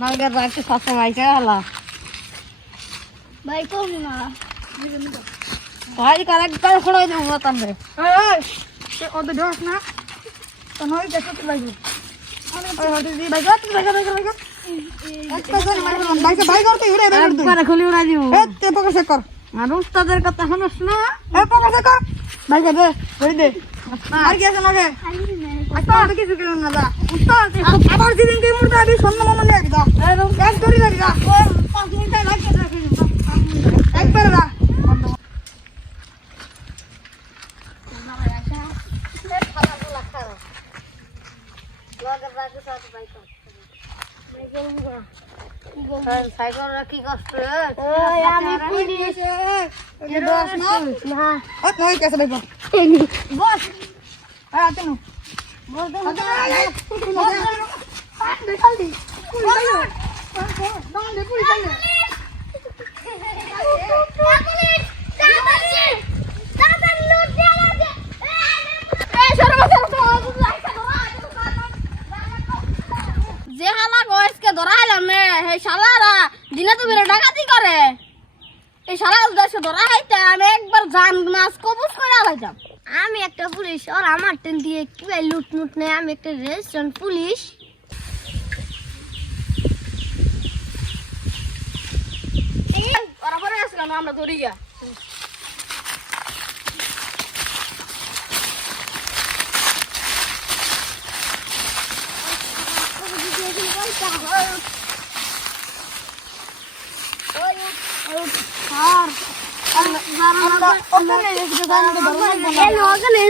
নগর রাতে সাথে ভাইকে হলা ভাই কোন না ভাই কারেক্টর খড়াই দেব মতন রে এই সে ওদের দোস না তো নই দেখো কি ভাই ওই হতে দি ভাই তুই ভাই একটা করে মারব ভাইকে ভাই করতে উড়ে রে একবার খুলি উড়াই দিব এ তে পকে সে কর আর উস্তাদের কথা শুনছ না এ পকে সে কর ভাই দে ধরে দে আর কি আছে নাকি আচ্ছা তো কিছু কেন না দা উস্তাদ আবার দিন কে মুড়া দি সন্ন মামা নিয়ে দা এক ধরে ধরে দা 5 মিনিট লাগে রাখি একবার দা সাইকেল রাখি কষ্ট আমি পুলিশ এ দোস না না ও নই কেসে ভাই বস আ তেনু বস দে জলদি যে হালা গয়সকে ধরাইলাম নে হে শালারা দিনে তো বেরে ডাকাতি করে এই শালা উদ্দেশ্যে ধরা হইতে আমি একবার জান মাছ কবুজ করে আলাইতাম আমি একটা পুলিশ আর আমার টেন দিয়ে কি ভাই লুটমুট নেই আমি একটা রেস্টুরেন্ট পুলিশ ওরা পরে আসলাম আমরা ধরি গিয়া ওখানে